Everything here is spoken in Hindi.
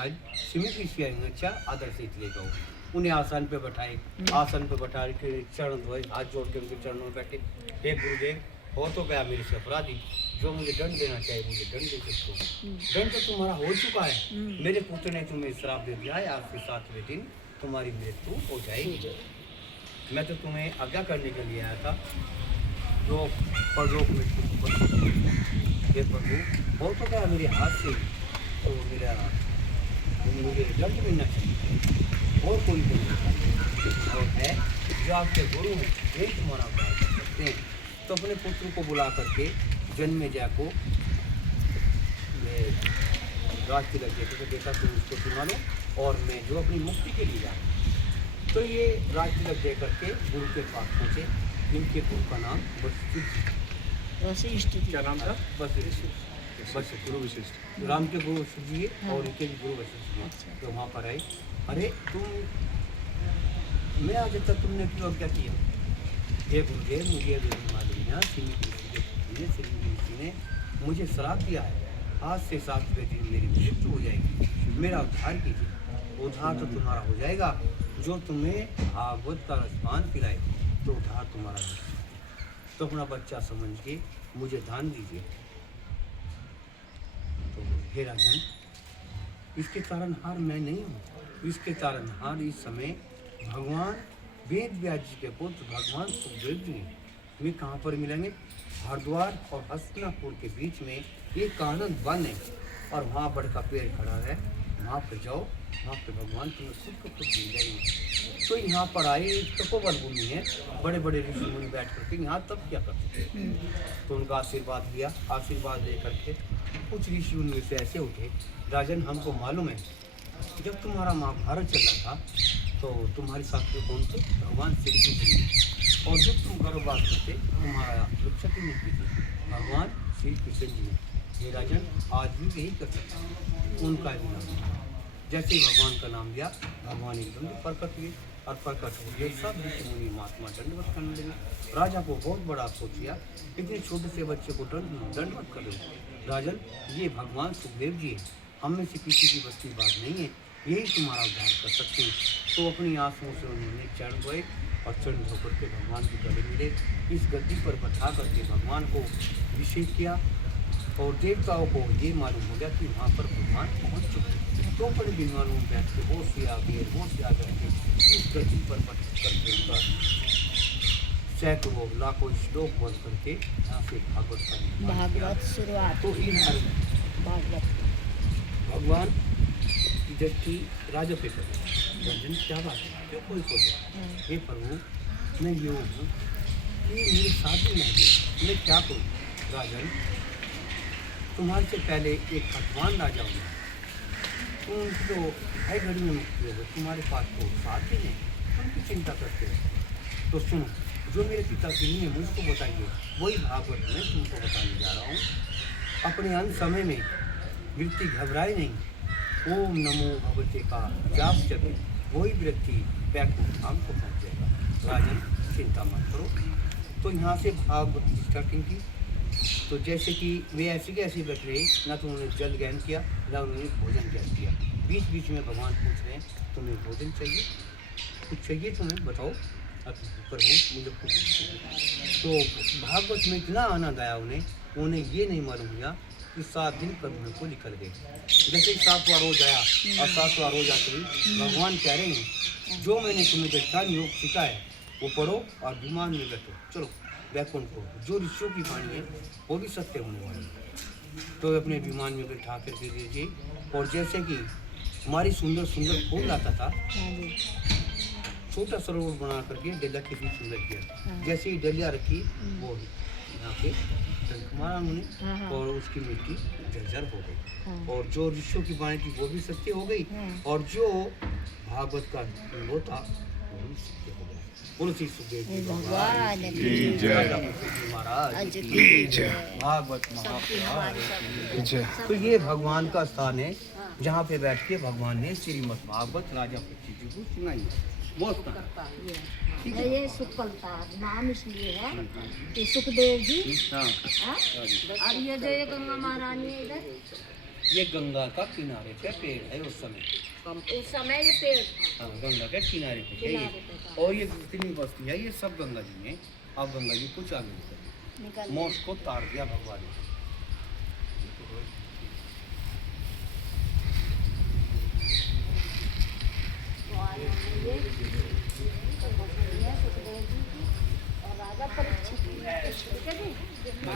महाराज सीमित अच्छा आदर से चले जाओ। उन्हें आसन पे बैठाए, आसन पे बैठा के चरण धोए, हाथ जोड़ के उनके चरणों में बैठे। हे गुरुदेव, हो तो गया मेरे से अपराधी, जो मुझे दंड देना चाहिए मुझे दंड दे सकते हो। दंड तो तुम्हारा हो चुका है, मेरे पुत्र ने तुम्हें श्राप दे दिया है, आज से 7वें दिन तुम्हारी मृत्यु हो जाएगी। मैं तो तुम्हें आज्ञा करने के लिए आया था, जो परलोक में हे प्रभु, हो तो गया मेरे हाथ से, तो मेरा मुझे दंड मिलना चाहिए और कोई नहीं और है जो आपके गुरु हैं, यही तुम्हारा उद्धार कर सकते हैं। तो अपने पुत्र को बुला करके जन्मेजय को राज तिलक देते तो देखा तुम उसको सुना लो और मैं जो अपनी मुक्ति के लिए जाऊँ। तो ये राज तिलक दे करके गुरु के पास पहुँचे। इनके गुरु का नाम वशिष्ठ। क्या नाम था? वशिष्ठ, गुरु वशिष्ठ। राम के गुरु वशिष्ठ जी है और इनके भी गुरु वशिष्ठ जी हैं। तो वहाँ पर आए, अरे तुम, मैं आज तक तुमने क्यों क्या किया? ये गुरुदेव मुझे मालूम ऋषि ने मुझे श्राप दिया है, आज से 7वें दिन मेरी मृत्यु हो जाएगी, मेरा उद्धार कीजिए। उद्धार तो तुम्हारा हो जाएगा, जो तुम्हें भागवत का रसपान पिलाए तो उद्धार तुम्हारा हो। तो अपना बच्चा समझ के मुझे दान दीजिए। तो हे राजन, इसके तारनहार मैं नहीं हूँ, इसके तारनहार इस समय भगवान वेद व्यास जी के पुत्र भगवान सुखदेव जी हैं। वे कहाँ पर मिलेंगे? हरिद्वार और हस्तिनापुर के बीच में एक कानन वन है और वहाँ बड़ का पेड़ खड़ा है, वहाँ पर जाओ, वहाँ पे भगवान तुम्हें खुद को खुद मिल जाएंगे। तो यहाँ पर आए, तपोवन भूमि है, बड़े बड़े ऋषि मुनि बैठ करके यहाँ तब क्या करते थे। तो उनका आशीर्वाद लिया, आशीर्वाद ले करके कुछ ऋषि उनमें से ऐसे उठे, राजन हमको मालूम है जब तुम्हारा महाभारत चल रहा था तो तुम्हारे साथ में कौन थे? भगवान श्री कृष्ण जी। और जब तुम गर्भवास में थे तुम्हारा रक्षा की मुक्ति थी भगवान श्री कृष्ण जी ने। ये राजन आज भी यही कर सकते, उनका भी नाम जैसे ही भगवान का नाम लिया, भगवान एकदम प्रकट हुए और प्रकट हो गए। सब ऋषि मुनि महात्मा दंडवत करने लगे। राजा को बहुत बड़ा अफसोस किया, इतने छोटे से बच्चे को दंडवत कर दो। राजन, ये भगवान सुखदेव जी है, हम में से किसी की बस की बात नहीं है, यही तुम्हारा उद्धार कर सकते हैं। तो अपनी आंसुओं से उन्होंने चरण धोए और चरण धो करके भगवान के गले मिले। इस गद्दी पर बैठा करके भगवान को अभिषेक किया और देवताओं को ये मालूम हो गया कि वहाँ पर भगवान पहुँच चुके। तो बड़े विद्वानों में बैठ के होश से आकर इस गद्दी पर बैठ करके उनका सैकड़ों लाखों श्लोक बोल करके यहाँ से भागवत शुरुआत। तो इन भागवत भगवान की दृष्टि राजा पे कर रंजन क्या बात है, क्यों कोई सोचे हे प्रभु, मैं ये हूँ कि मेरी शादी नहीं हुई, मैं क्या करूँ? राजन, तुम्हारे से पहले एक खतवान राजा हुआ, तुम तो भाई घड़ी में मुक्ति हो गए, तुम्हारे पास तो साथ ही नहीं, तुम की चिंता करते हो। तो सुनो, जो मेरे पिता की नहीं है मुझको बताइए, वही भागवत में तुमको बताने जा रहा हूँ। अपने अंत समय में व्यक्ति घबराए नहीं, ओम नमो भगवते का जाप जपे, वही व्यक्ति बैकुंठ धाम को पहुँच जाएगा। राजन, चिंता मत करो। तो यहाँ से भागवत स्टार्टिंग की। तो जैसे कि वे ऐसे के ऐसे बैठ रहे, ना तो उन्होंने जल ग्रहण किया ना उन्होंने भोजन ग्रहण किया। बीच बीच में भगवान पूछ रहे हैं तुम्हें भोजन चाहिए, कुछ चाहिए तुम्हें बताओ, अब प्रभु मुझे कुछ। तो भागवत में इतना आनंद आया उन्हें ये नहीं मालूम हुआ कि 7 दिन प्रभु को निकल गए। जैसे ही 7वां रोज आया और 7वां रोज आते ही भगवान कह रहे हैं जो मैंने तुम्हें ज्ञान योग सिखाया है वो पढ़ो और विमान में बैठो, चलो वैकुंठ को। जो ऋषियों की वाणी है वो भी सत्य होने वाली है। तो अपने विमान में बैठा करके दीजिए। और जैसे कि हमारी सुंदर सुंदर फूल आता था, छोटा सरोवर बना करके डलिया के बीच में रख दिया। जैसे ही डलिया रखी वो यहाँ पे मारा उन्होंने और उसकी मिट्टी जर्जर हो गई। और जो ऋषियों की वाणी थी वो भी सत्य हो गई और जो भागवत का वो था वो भी सत्य हो गया। बोलो श्री सुखदेव जी भगवान की जय, महाराज की जय, भागवत महापुराण। तो ये भगवान का स्थान है जहाँ पे बैठ के भगवान ने श्रीमद् भागवत राजा पृथ्वी जी को सुनाई। बहुत ये सुकलता नाम इसलिए है कि सुखदेव जी और ये जो ये गंगा महारानी है इधर ये गंगा का किनारे पे पेड़ है उस समय। उस समय ये पेड़ था। हाँ, गंगा के किनारे पे है किनारे ये। पे था। और ये जितनी बस्ती है ये सब गंगा जी में। अब गंगा जी कुछ आगे निकल निकल मोक्ष को तार दिया भगवान ने। तो आज हमने ये सुखदेव जी की और राजा परीक्षित की, ठीक है जी।